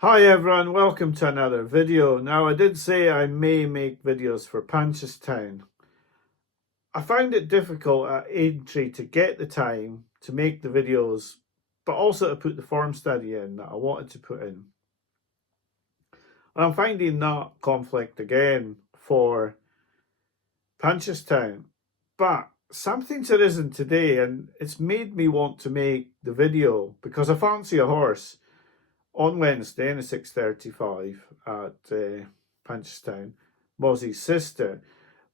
Hi everyone, welcome to another video. Now I did say I may make videos for Punchestown. I found it difficult at Aintree to get the time to make the videos, but also to put the form study in that I wanted to put in. And I'm finding that conflict again for Punchestown. But something's arisen today and it's made me want to make the video because I fancy a horse on Wednesday in a 6:35 at Punchestown, Mozzy's sister.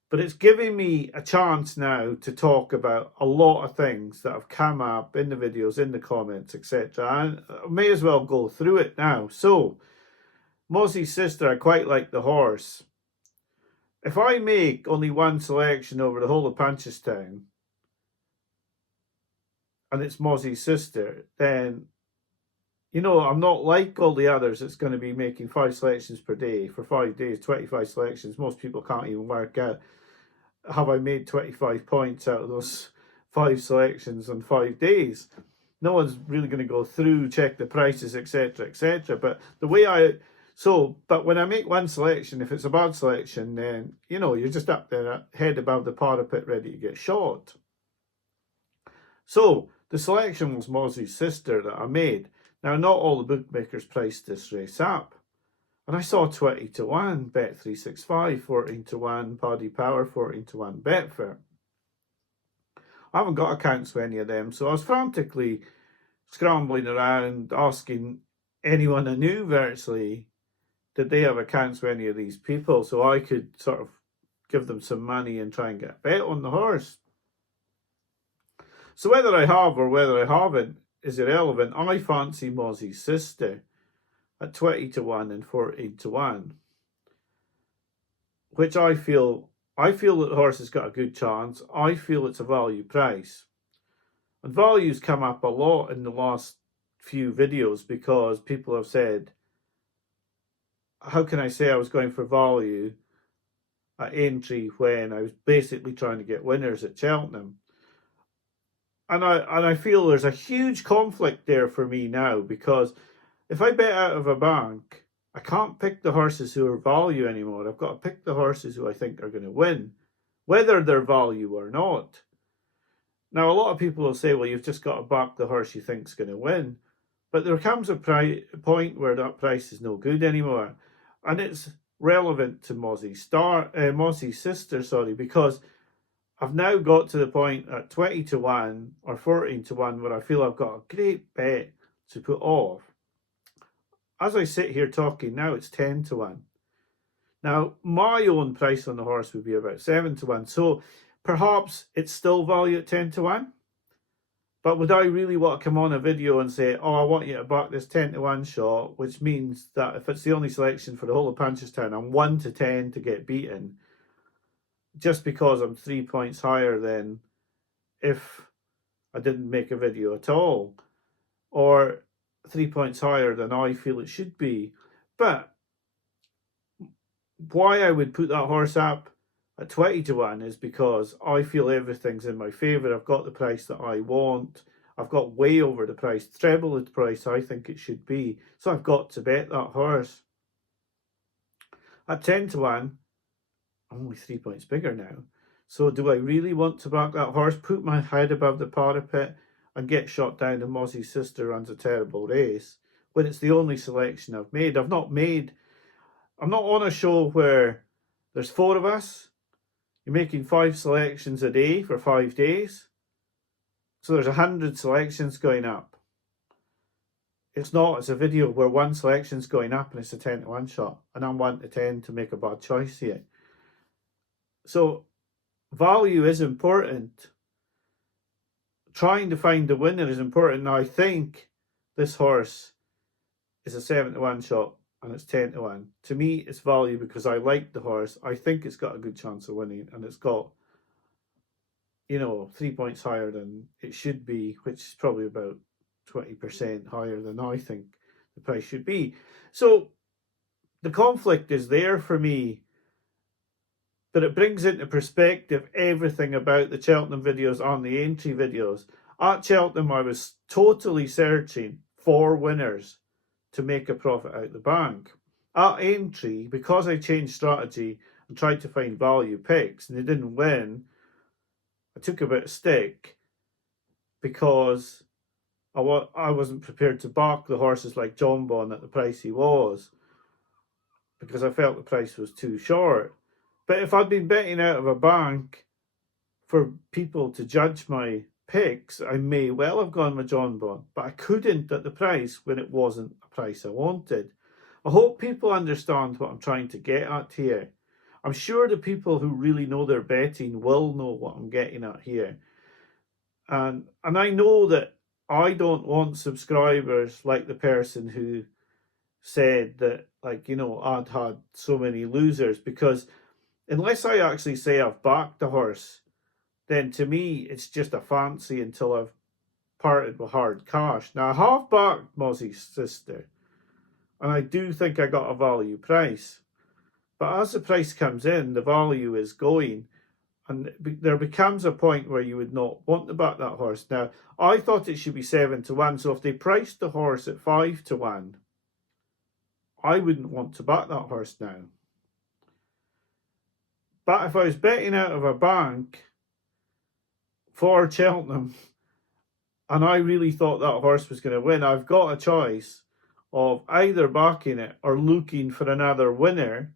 But it's giving me a chance now to talk about a lot of things that have come up in the videos, in the comments, etc. And I may as well go through it now. So, Mozzy's sister, I quite like the horse. If I make only one selection over the whole of Punchestown, and it's Mozzy's sister, then I'm not like all the others that's going to be making 5 selections per day for 5 days, 25 selections. Most people can't even work out, have I made 25 points out of those 5 selections on 5 days? No one's really going to go through, check the prices, etc., etc. But but when I make one selection, if it's a bad selection, then, you're just up there, head above the parapet, ready to get shot. So, the selection was Mozzy's sister that I made. Now, not all the bookmakers priced this race up. And I saw 20 to 1, Bet365, 14 to 1, Paddy Power, 14 to 1, Betfair. I haven't got accounts with any of them, so I was frantically scrambling around, asking anyone I knew virtually, did they have accounts with any of these people, so I could sort of give them some money and try and get a bet on the horse. So whether I have or whether I haven't is irrelevant. I fancy Mozzy's sister at 20 to 1 and 14 to 1, which I feel that the horse has got a good chance. I feel it's a value price. And value's come up a lot in the last few videos because people have said, how can I say I was going for value at Aintree when I was basically trying to get winners at Cheltenham? And I feel there's a huge conflict there for me now, because if I bet out of a bank, I can't pick the horses who are value anymore. I've got to pick the horses who I think are going to win, whether they're value or not. Now, a lot of people will say, well, you've just got to back the horse you think's going to win. But there comes a point where that price is no good anymore. And it's relevant to Mossy's sister, because I've now got to the point at 20 to 1 or 14 to 1 where I feel I've got a great bet to put off. As I sit here talking now, it's 10 to 1. Now, my own price on the horse would be about 7 to 1. So perhaps it's still value at 10 to 1. But would I really want to come on a video and say, oh, I want you to back this 10 to 1 shot, which means that if it's the only selection for the whole of Punchestown, I'm 1 to 10 to get beaten, just because I'm 3 points higher than if I didn't make a video at all, or 3 points higher than I feel it should be. But why I would put that horse up at 20 to 1 is because I feel everything's in my favour. I've got the price that I want. I've got way over the price, treble the price I think it should be. So I've got to bet that horse. At 10 to 1, I'm only 3 points bigger now. So do I really want to back that horse, put my head above the parapet and get shot down and Mozzy's sister runs a terrible race when it's the only selection I've made? I'm not on a show where there's 4 of us. You're making 5 selections a day for 5 days. So there's 100 selections going up. It's a video where one selection's going up and it's a 10 to 1 shot. And I'm 1 to 10 to make a bad choice here. So value is important. Trying to find the winner is important. Now, I think this horse is a 7 to 1 shot and it's 10 to 1. To me, it's value because I like the horse. I think it's got a good chance of winning, and it's got, 3 points higher than it should be, which is probably about 20% higher than I think the price should be. So the conflict is there for me, but it brings into perspective everything about the Cheltenham videos and the Aintree videos. At Cheltenham, I was totally searching for winners to make a profit out the bank. At Aintree, because I changed strategy and tried to find value picks and they didn't win, I took a bit of stick because I wasn't prepared to back the horses like John Bon at the price he was, because I felt the price was too short. But if I'd been betting out of a bank for people to judge my picks, I may well have gone with John Bon, but I couldn't at the price when it wasn't a price I wanted. I hope people understand what I'm trying to get at here. I'm sure the people who really know their betting will know what I'm getting at here. And I know that I don't want subscribers like the person who said that, like, you know, I'd had so many losers, because unless I actually say I've backed the horse, then to me it's just a fancy until I've parted with hard cash. Now, I have backed Mozzy's sister, and I do think I got a value price. But as the price comes in, the value is going, and there becomes a point where you would not want to back that horse. Now, I thought it should be 7-1, so if they priced the horse at 5-1, I wouldn't want to back that horse now. But if I was betting out of a bank for Cheltenham and I really thought that horse was going to win, I've got a choice of either backing it or looking for another winner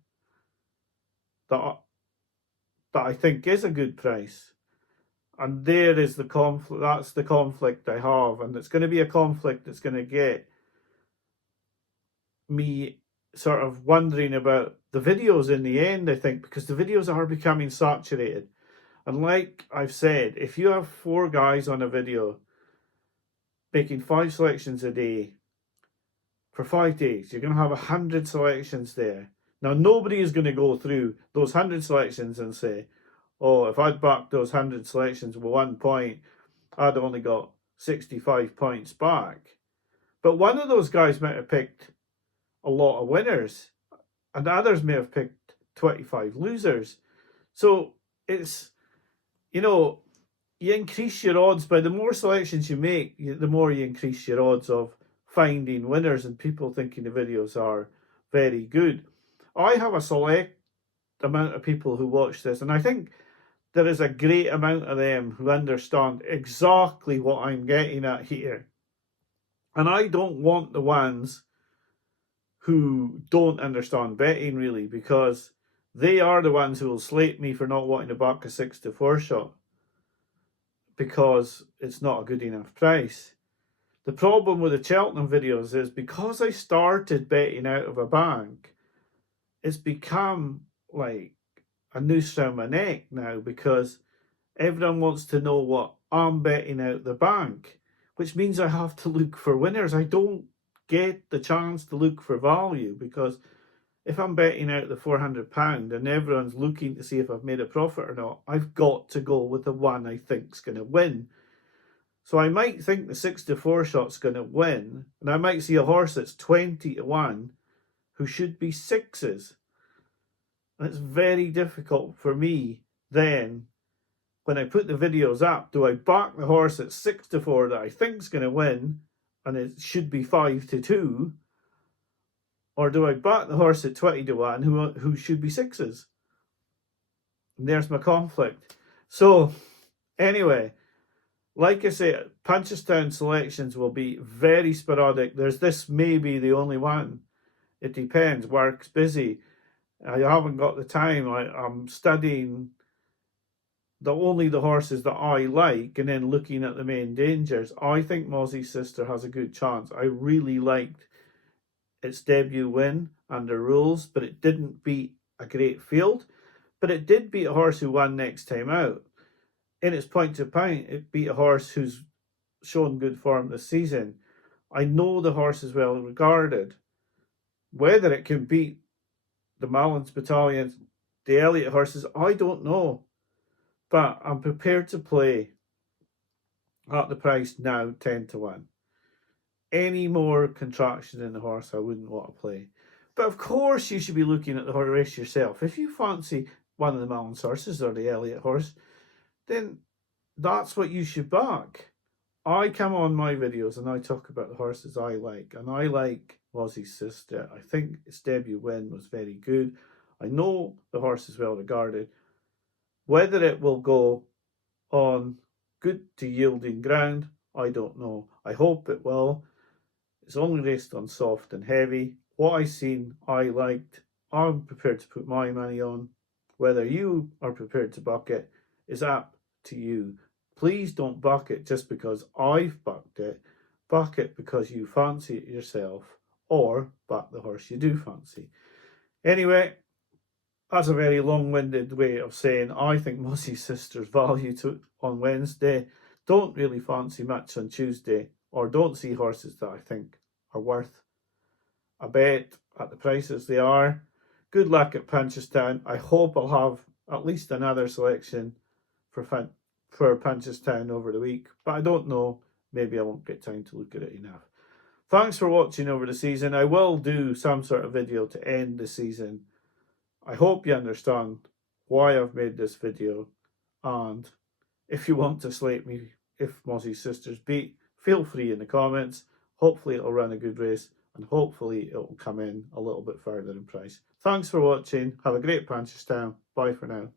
that I think is a good price. And there is the conflict. That's the conflict I have, and it's going to be a conflict that's going to get me sort of wondering about the videos in the end, I think, because the videos are becoming saturated. And like I've said, if you have 4 guys on a video making 5 selections a day for 5 days, you're going to have 100 selections there. Now, nobody is going to go through those 100 selections and say, oh, if I'd backed those 100 selections with 1 point, I'd only got 65 points back. But one of those guys might have picked a lot of winners, and others may have picked 25 losers. So it's, you know, you increase your odds by the more selections you make, the more you increase your odds of finding winners and people thinking the videos are very good. I have a select amount of people who watch this, and I think there is a great amount of them who understand exactly what I'm getting at here. And I don't want the ones who don't understand betting, really, because they are the ones who will slate me for not wanting to back a 6-4 shot because it's not a good enough price. The problem with the Cheltenham videos is because I started betting out of a bank, it's become like a noose around my neck now, because everyone wants to know what I'm betting out the bank, which means I have to look for winners. I don't get the chance to look for value, because if I'm betting out the £400 and everyone's looking to see if I've made a profit or not, I've got to go with the one I think's going to win. So I might think the 6-4 shot's going to win, and I might see a horse that's 20-1 who should be 6s. And it's very difficult for me then, when I put the videos up, do I back the horse at 6-4 that I think's going to win and it should be 5-2, or do I back the horse at 20-1 who should be 6s? And there's my conflict. So anyway, like I say, Punchestown selections will be very sporadic. This may be the only one. It depends. Work's busy. I haven't got the time. I'm studying only the horses that I like, and then looking at the main dangers. I think Mozzy's sister has a good chance. I really liked its debut win under rules, but it didn't beat a great field. But it did beat a horse who won next time out. In its point to point, it beat a horse who's shown good form this season. I know the horse is well regarded. Whether it can beat the Malins Battalion, the Elliott horses, I don't know. But I'm prepared to play at the price now, 10-1. Any more contraction in the horse, I wouldn't want to play. But of course, you should be looking at the race yourself. If you fancy one of the Malins horses or the Elliott horse, then that's what you should back. I come on my videos and I talk about the horses I like, and I like Mozzy's sister. I think its debut win was very good. I know the horse is well regarded. Whether it will go on good to yielding ground, I don't know. I hope it will. It's only raced on soft and heavy. What I seen, I liked. I'm prepared to put my money on. Whether you are prepared to buck it is up to you. Please don't buck it just because I've bucked it. Buck it because you fancy it yourself, or buck the horse you do fancy. Anyway, that's a very long-winded way of saying I think Mossy's sister's value on Wednesday. Don't really fancy much on Tuesday, or don't see horses that I think are worth a bet at the prices they are. Good luck at Punchestown. I hope I'll have at least another selection for Punchestown over the week, but I don't know. Maybe I won't get time to look at it enough. Thanks for watching over the season. I will do some sort of video to end the season. I hope you understand why I've made this video, and if you want to slate me if Mozzy's sisters beat, feel free in the comments. Hopefully it'll run a good race, and hopefully it'll come in a little bit further in price. Thanks for watching. Have a great Punchestown. Bye for now.